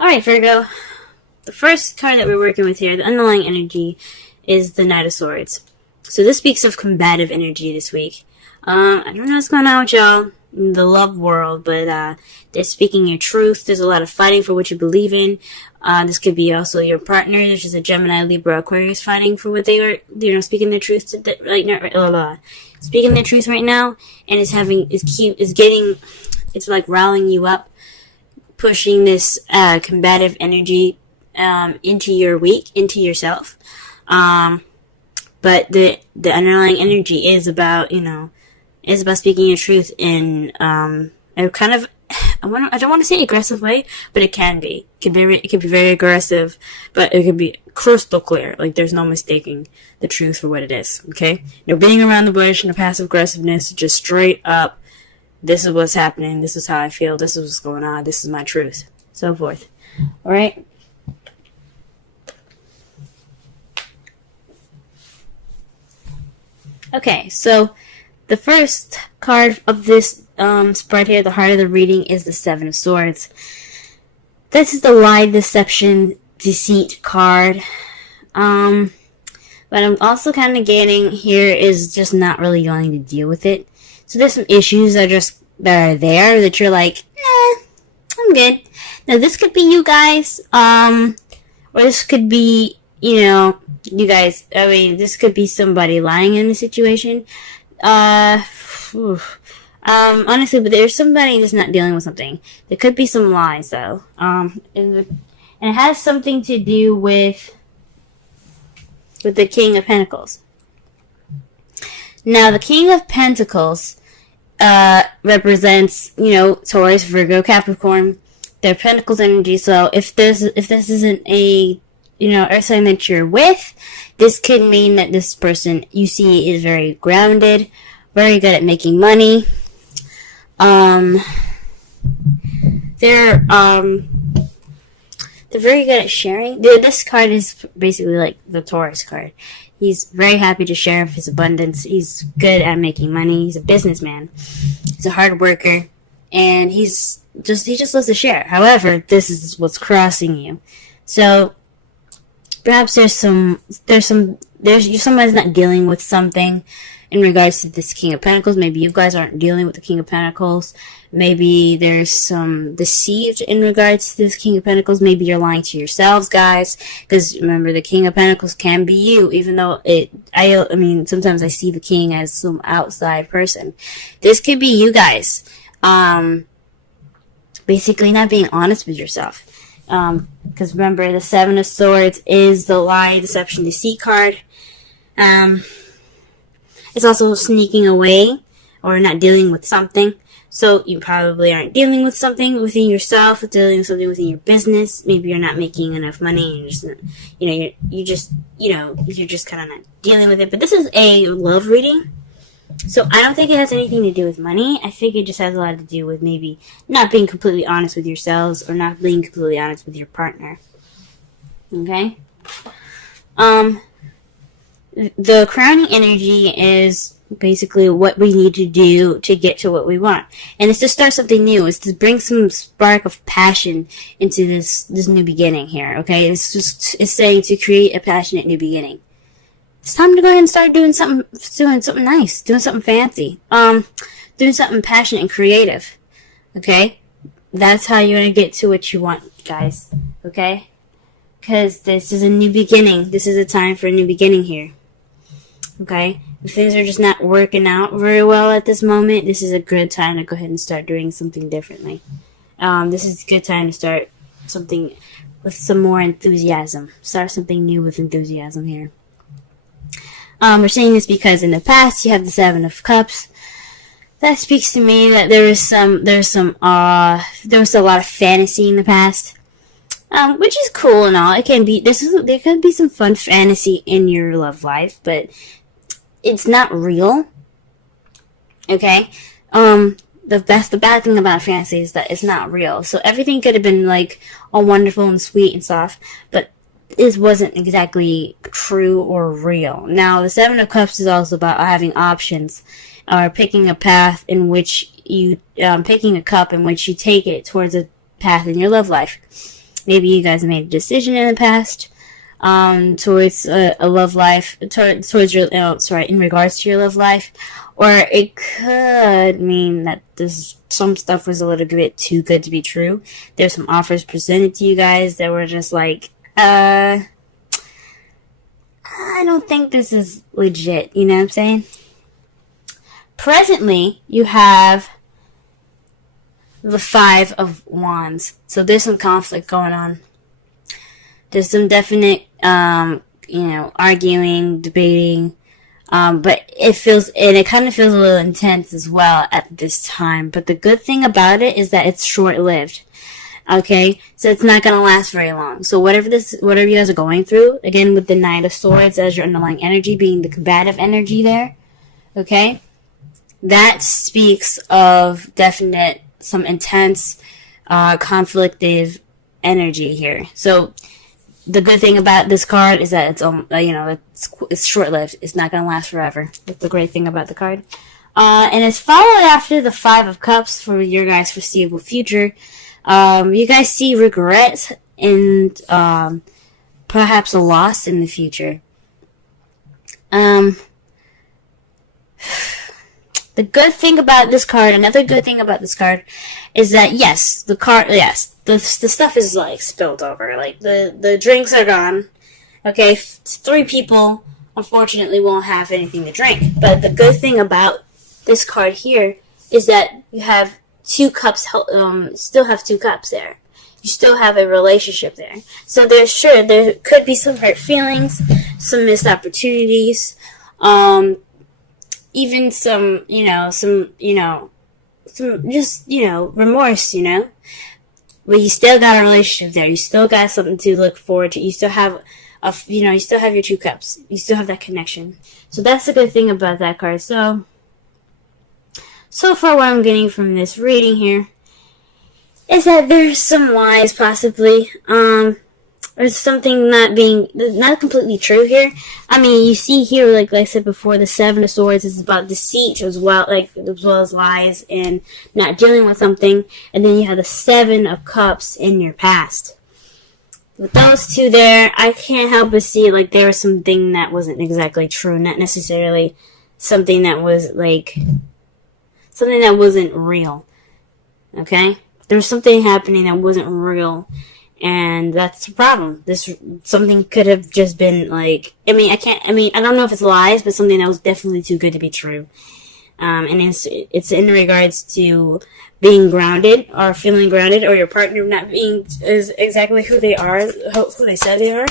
Alright, Virgo. The first card that we're working with here, the underlying energy, is the Knight of Swords. So this speaks of combative energy this week. I don't know what's going on with y'all in the love world, but they're speaking your truth. There's a lot of fighting for what you believe in. This could be also your partner, which is a Gemini, Libra, Aquarius, fighting for what they are, speaking their truth speaking their truth right now, and it's like rallying you up, pushing this combative energy into your week, into yourself. But the underlying energy is about speaking your truth in a kind of, I don't want to say aggressive way, but it can be. It can be very aggressive, but it can be crystal clear. Like, there's no mistaking the truth for what it is, okay? No beating around the bush, no passive aggressiveness, just straight up, this is what's happening, this is how I feel, this is what's going on, this is my truth, so forth. Alright? Okay, so the first card of this spread here, the heart of the reading, is the Seven of Swords. This is the lie, deception, deceit card. But I'm also kind of getting here is just not really going to deal with it. So there's some issues that are there that you're like, I'm good. Now this could be you guys, or this could be, you guys. I mean, this could be somebody lying in the situation. Honestly, but there's somebody that's not dealing with something. There could be some lies, though. And it has something to do with the King of Pentacles. Now, the King of Pentacles represents, Taurus, Virgo, Capricorn. Their Pentacles energy. So if this isn't a earth sign that you're with, this could mean that this person you see is very grounded, very good at making money. They're very good at sharing. This card is basically like the Taurus card. He's very happy to share his abundance. He's good at making money. He's a businessman. He's a hard worker, and he just loves to share. However, this is what's crossing you. So perhaps somebody's not dealing with something in regards to this King of Pentacles. Maybe you guys aren't dealing with the King of Pentacles. Maybe there's some deceit in regards to this King of Pentacles. Maybe you're lying to yourselves, guys. Because remember, the King of Pentacles can be you, even though sometimes I see the King as some outside person. This could be you guys. Basically not being honest with yourself. Because remember, the Seven of Swords is the lie, deception, deceit card. It's also sneaking away or not dealing with something. So you probably aren't dealing with something within yourself, dealing with something within your business. Maybe you're not making enough money, and you're just kind of not dealing with it. But this is a love reading, so I don't think it has anything to do with money. I think it just has a lot to do with maybe not being completely honest with yourselves or not being completely honest with your partner. Okay? The crowning energy is basically what we need to do to get to what we want. And it's to start something new. It's to bring some spark of passion into this new beginning here, okay? It's saying to create a passionate new beginning. It's time to go ahead and start doing something nice, doing something fancy, doing something passionate and creative, okay? That's how you're going to get to what you want, guys, okay? Because this is a new beginning. This is a time for a new beginning here, okay? If things are just not working out very well at this moment, this is a good time to go ahead and start doing something differently. This is a good time to start something with some more enthusiasm. Start something new with enthusiasm here. We're saying this because in the past you have the Seven of Cups. That speaks to me that there was a lot of fantasy in the past, which is cool and all. It can be there could be some fun fantasy in your love life, but it's not real. Okay, the bad thing about fantasy is that it's not real. So everything could have been like all wonderful and sweet and soft, but it wasn't exactly true or real. Now, the Seven of Cups is also about having options, or picking a path in which you, picking a cup in which you take it towards a path in your love life. Maybe you guys made a decision in the past towards a love life, towards your, in regards to your love life. Or it could mean that some stuff was a little bit too good to be true. There's some offers presented to you guys that were just like, I don't think this is legit, you know what I'm saying? Presently, you have the Five of Wands. So there's some conflict going on. There's some definite, arguing, debating, but it kind of feels a little intense as well at this time. But the good thing about it is that it's short-lived. Okay, so it's not gonna last very long. So whatever you guys are going through, again with the Knight of Swords as your underlying energy being the combative energy there, okay, that speaks of definite, some intense, conflictive energy here. So the good thing about this card is that it's short-lived. It's not gonna last forever. That's the great thing about the card. And it's followed after the Five of Cups for your guys' foreseeable future. You guys see regret and perhaps a loss in the future. The good thing about this card, another good thing about this card, is that the stuff is like spilled over. Like the drinks are gone. Okay, 3 people unfortunately won't have anything to drink. But the good thing about this card here is that you have 2 cups, still have 2 cups there. You still have a relationship there. So there could be some hurt feelings, some missed opportunities, even some remorse, but you still got a relationship there. You still got something to look forward to. You still have you still have your 2 cups. You still have that connection. So that's the good thing about that card. So far what I'm getting from this reading here is that there's some lies possibly, or something not completely true here. I mean, you see here, like I said before, the Seven of Swords is about deceit as well as lies and not dealing with something. And then you have the Seven of Cups in your past. With those 2 there, I can't help but see like there was something that wasn't exactly true, not necessarily something that was something that wasn't real. Okay? There was something happening that wasn't real. And that's the problem. Something could have just been I don't know if it's lies, but something that was definitely too good to be true. And it's in regards to being grounded or feeling grounded, or your partner not being is exactly who they are, who they said they are.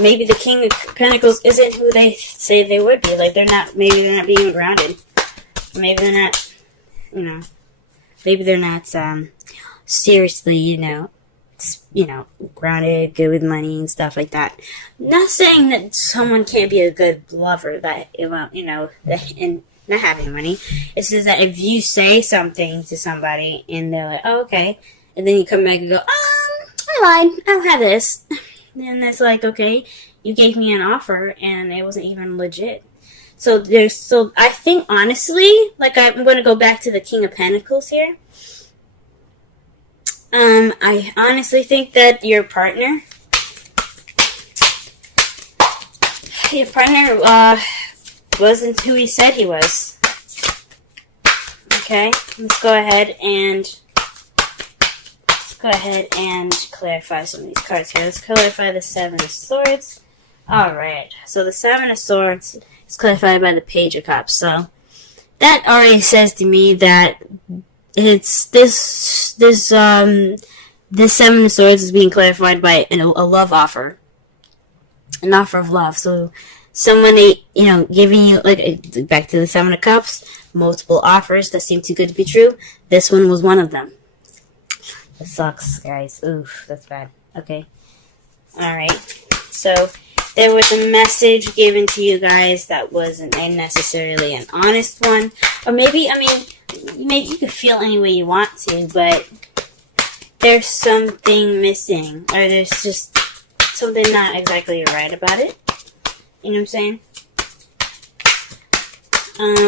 Maybe the King of Pentacles isn't who they say they would be. Like maybe they're not being grounded. Maybe they're not, maybe they're not, seriously, grounded, good with money and stuff like that. Not saying that someone can't be a good lover and not having money. It's just that if you say something to somebody and they're like, oh, okay, and then you come back and go, I lied, I don't have this. Then it's like, okay, you gave me an offer and it wasn't even legit. So I think honestly, I'm going to go back to the King of Pentacles here. I honestly think that your partner wasn't who he said he was. Okay, let's go ahead and clarify some of these cards here. Let's clarify the Seven of Swords. Alright, so the Seven of Swords is clarified by the Page of Cups. So that already says to me that it's this Seven of Swords is being clarified by a love offer. An offer of love. So someone, giving you, back to the Seven of Cups, multiple offers that seem too good to be true. This one was one of them. That sucks, guys. Oof, that's bad. Okay. Alright. So there was a message given to you guys that wasn't necessarily an honest one. Or maybe, you can feel any way you want to, but there's something missing. Or there's just something not exactly right about it. You know what I'm saying?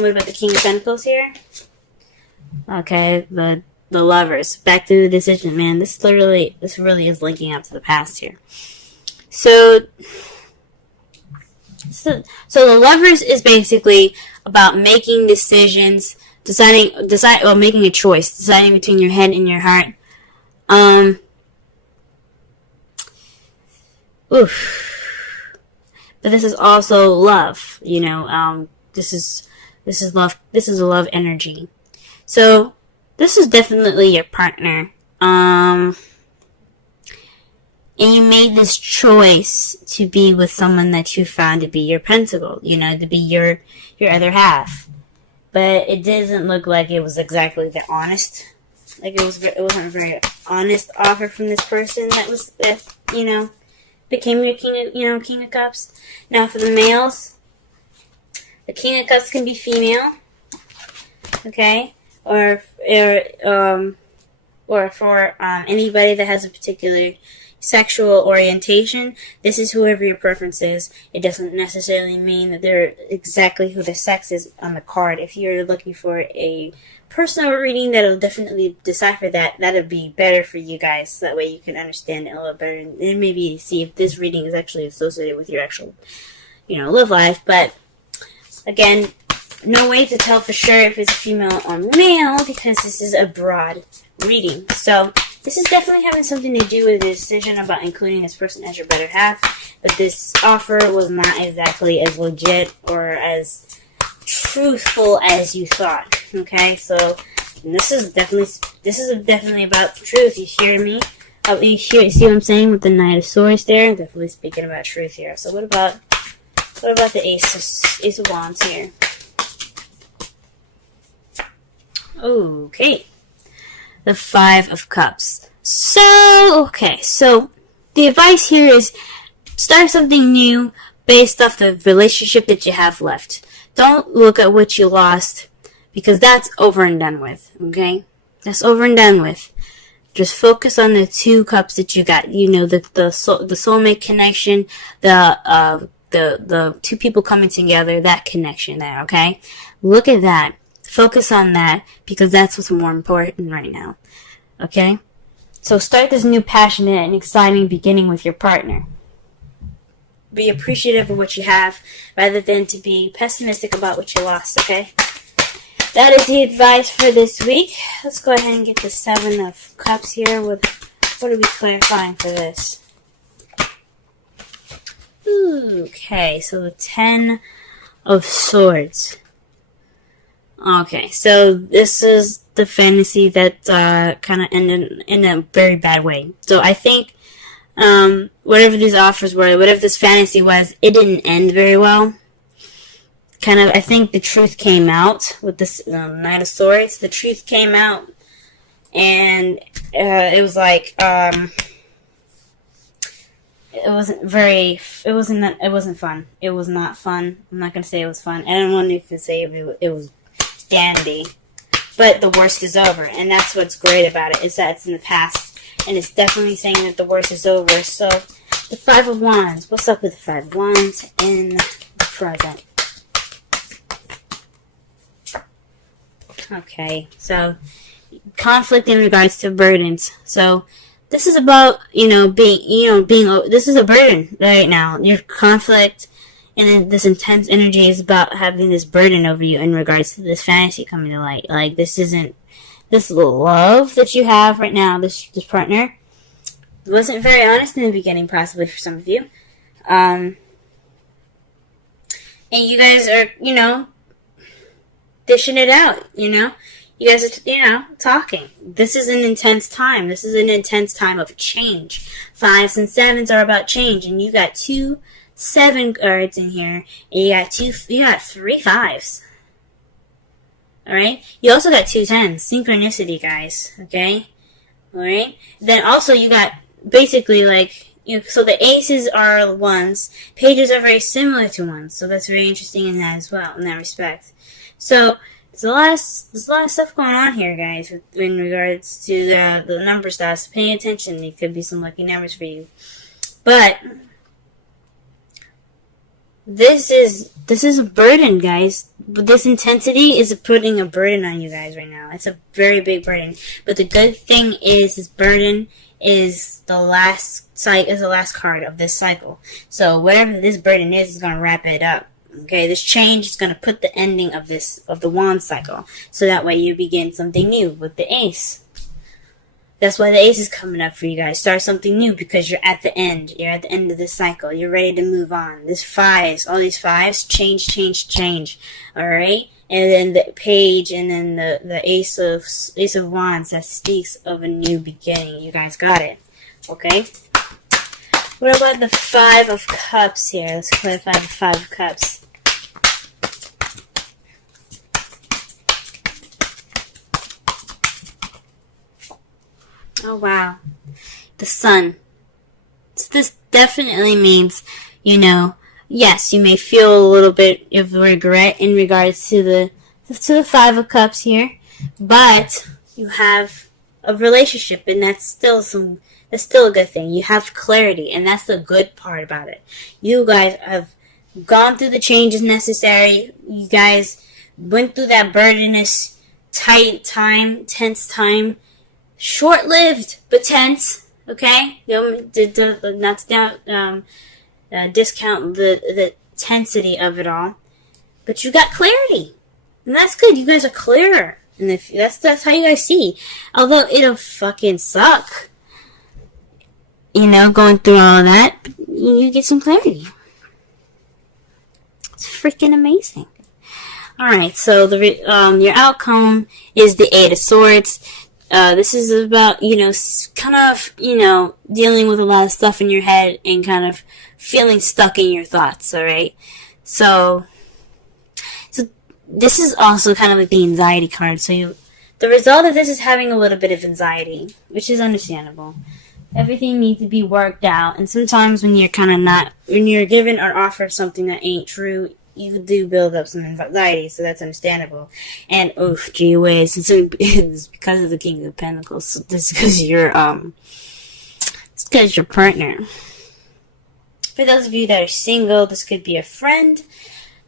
What about the King of Pentacles here? Okay, the the Lovers. Back to the decision, man. This really is linking up to the past here. So the Lovers is basically about making decisions, making a choice, deciding between your head and your heart. But this is also love, this is love, this is a love energy. So, this is definitely your partner. And you made this choice to be with someone that you found to be your pentacle, to be your other half. But it doesn't look like it was exactly the honest, it wasn't a very honest offer from this person that became your King of Cups. Now for the males, the King of Cups can be female, okay, or for anybody that has a particular sexual orientation. This is whoever your preference is. It doesn't necessarily mean that they're exactly who the sex is on the card. If you're looking for a personal reading that'll definitely decipher that'll be better for you guys. That way you can understand it a little better and maybe see if this reading is actually associated with your actual, love life. But again, no way to tell for sure if it's female or male because this is a broad reading. So this is definitely having something to do with the decision about including this person as your better half. But this offer was not exactly as legit or as truthful as you thought. Okay, so this is definitely about truth. You hear me? You see what I'm saying with the Knight of Swords there? Definitely speaking about truth here. So what about the Ace of Wands here? Okay. The Five of Cups. So the advice here is start something new based off the relationship that you have left. Don't look at what you lost because that's over and done with, okay? That's over and done with. Just focus on the two cups that you got. The soulmate connection, the two people coming together, that connection there, okay? Look at that. Focus on that because that's what's more important right now. Okay? So start this new passionate and exciting beginning with your partner. Be appreciative of what you have rather than to be pessimistic about what you lost, okay? That is the advice for this week. Let's go ahead and get the Seven of Cups here. What are we clarifying for this? Okay, so the Ten of Swords. Okay, so this is the fantasy that kind of ended in a very bad way. So I think whatever these offers were, whatever this fantasy was, it didn't end very well. I think the truth came out with this Knight of Swords. The truth came out, and it was like it wasn't fun. It was not fun. I'm not gonna say it was fun. I don't want to say it was dandy. But the worst is over, and that's what's great about it, is that it's in the past, and it's definitely saying that the worst is over. So, the Five of Wands. What's up with the Five of Wands in the present? Okay, so conflict in regards to burdens. So, this is about, this is a burden right now. Your conflict and then this intense energy is about having this burden over you in regards to this fantasy coming to light. Like, this isn't, this love that you have right now, this partner, wasn't very honest in the beginning, possibly for some of you. And you guys are, dishing it out, You guys are, talking. This is an intense time. This is an intense time of change. Fives and sevens are about change, and you got 2 7 cards in here, and you got 3 5s. Alright? You also got 2 10s. Synchronicity, guys. Okay? Alright? Then also you got basically so the aces are ones. Pages are very similar to ones, so that's very interesting in that as well, in that respect. So, there's a lot of stuff going on here, guys, in regards to the number stuff. Paying attention, there could be some lucky numbers for you. But this is a burden, guys. But this intensity is putting a burden on you guys right now. It's a very big burden. But the good thing is, this burden is the last card of this cycle. So whatever this burden is gonna wrap it up. Okay, this change is gonna put the ending of the wand cycle. So that way you begin something new with the ace. That's why the ace is coming up for you guys. Start something new because you're at the end. You're at the end of this cycle. You're ready to move on. This fives, all these fives, change. Alright? And then the page and then the ace of wands that speaks of a new beginning. You guys got it. Okay? What about the 5 of cups here? Let's clarify the 5 of cups. Oh, wow. The sun. So this definitely means, yes, you may feel a little bit of regret in regards to the 5 of cups here, but you have a relationship, and that's still a good thing. You have clarity, and that's the good part about it. You guys have gone through the changes necessary. You guys went through that burdenous, tense time. Short-lived, but tense. Okay, not to discount the tensity of it all, but you got clarity, and that's good. You guys are clearer, and if that's how you guys see. Although it'll fucking suck, going through all of that, you get some clarity. It's freaking amazing. All right, so your outcome is the 8 of Swords. This is about, kind of, dealing with a lot of stuff in your head and kind of feeling stuck in your thoughts, alright? So this is also kind of like the anxiety card. So the result of this is having a little bit of anxiety, which is understandable. Everything needs to be worked out, and sometimes when you're given or offered something that ain't true, you do build up some anxiety, so that's understandable. And gee whiz, it's because of the King of Pentacles. So this is because your partner. For those of you that are single, this could be a friend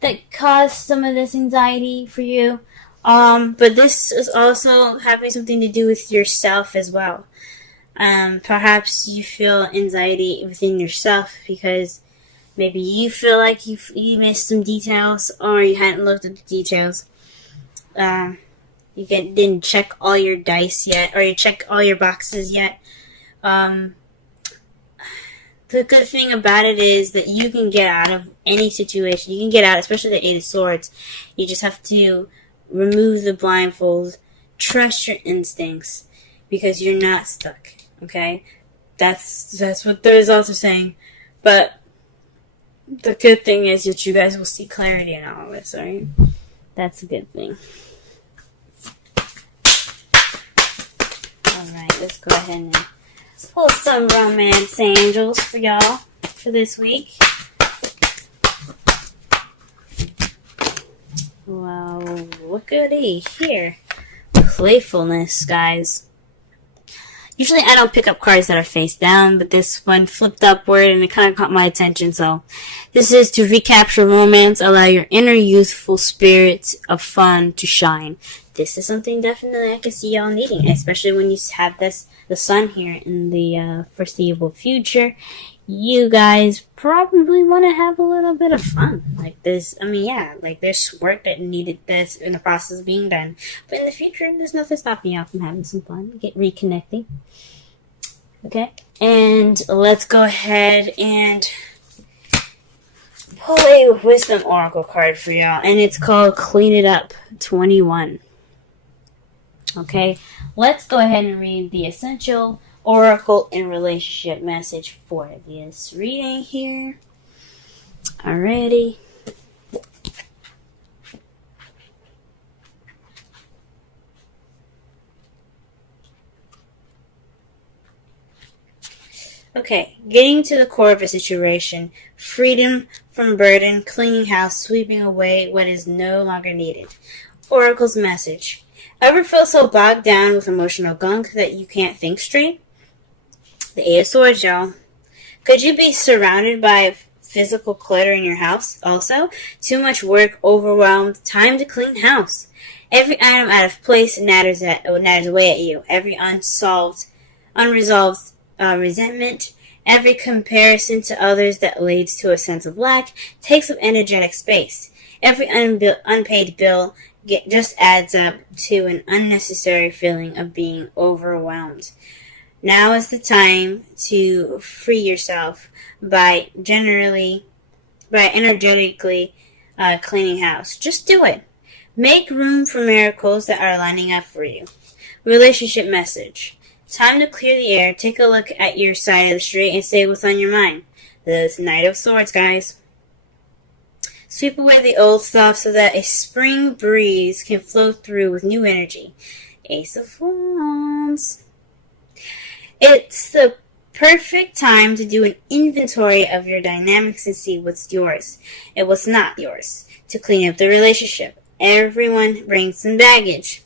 that caused some of this anxiety for you. But this is also having something to do with yourself as well. Perhaps you feel anxiety within yourself because maybe you feel like you missed some details, or you hadn't looked at the details. You didn't check all your dice yet, or you check all your boxes yet. The good thing about it is that you can get out of any situation. You can get out, especially the 8 of Swords. You just have to remove the blindfold, trust your instincts, because you're not stuck. Okay, that's what the results are saying. But the good thing is that you guys will see clarity in all of this, alright? That's a good thing. Alright, let's go ahead and pull some romance angels for y'all for this week. Well, what goodie here? Playfulness, guys. Usually I don't pick up cards that are face down, but this one flipped upward and it kind of caught my attention. So this is to recapture romance, allow your inner youthful spirit of fun to shine. This is something definitely I can see y'all needing, especially when you have the sun here in the foreseeable future. You guys probably want to have a little bit of fun. Like this, like there's work that's in the process of being done. But in the future, there's nothing stopping y'all from having some fun. Get reconnecting. Okay? And let's go ahead and pull a Wisdom Oracle card for y'all. And it's called Clean It Up 21. Okay? Let's go ahead and read the Essential Oracle and relationship message for this reading here. Alrighty. Okay, getting to the core of a situation, freedom from burden, cleaning house, sweeping away what is no longer needed. Oracle's message. Ever feel so bogged down with emotional gunk that you can't think straight? The 8 of Swords, y'all. Could you be surrounded by physical clutter in your house also. Too much work, overwhelmed, time to clean house. Every item out of place natters away at you. Every unresolved resentment, every comparison to others that leads to a sense of lack takes up energetic space. Every unpaid bill just adds up to an unnecessary feeling of being overwhelmed. Now is the time to free yourself by energetically cleaning house. Just do it. Make room for miracles that are lining up for you. Relationship message. Time to clear the air. Take a look at your side of the street and say what's on your mind. This Knight of Swords, guys. Sweep away the old stuff so that a spring breeze can flow through with new energy. Ace of Wands. It's the perfect time to do an inventory of your dynamics and see what's yours and what's not yours to clean up the relationship. Everyone brings some baggage.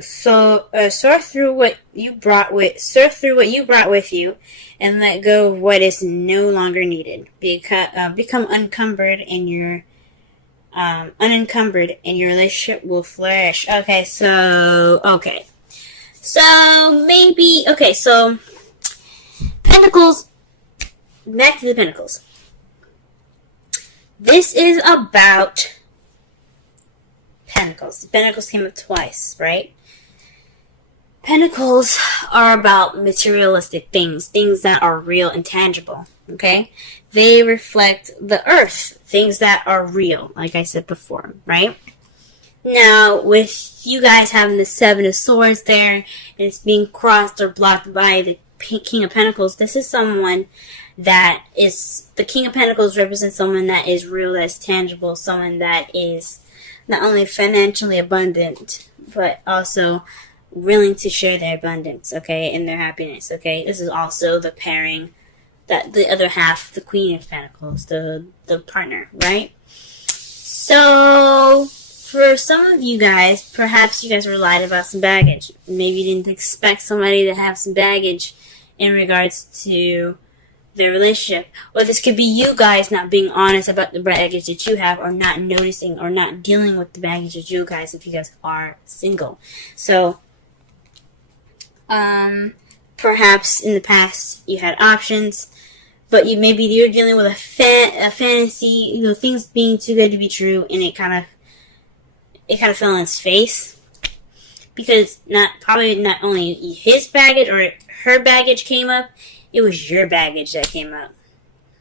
So sort through what you brought with you, and let go of what is no longer needed. Become unencumbered, and your relationship will flourish. So Pentacles. Back to the Pentacles. This is about Pentacles. The Pentacles came up twice, right? Pentacles are about materialistic things that are real and tangible, okay? They reflect the earth, things that are real, like I said before, right? Now, with you guys having the Seven of Swords there, and it's being crossed or blocked by the King of Pentacles, this is someone that is, the King of Pentacles represents someone that is real, that is tangible, someone that is not only financially abundant, but also willing to share their abundance, okay, and their happiness, okay? This is also the pairing, that the other half, the Queen of Pentacles, the partner, right? So, for some of you guys, perhaps you guys were lied about some baggage. Maybe you didn't expect somebody to have some baggage in regards to their relationship. Or this could be you guys not being honest about the baggage that you have, or not noticing or not dealing with the baggage that you guys, if you guys are single. So, perhaps in the past you had options, but maybe you're dealing with a fantasy, things being too good to be true, and it kind of fell on its face. Because not only his baggage or her baggage came up, it was your baggage that came up.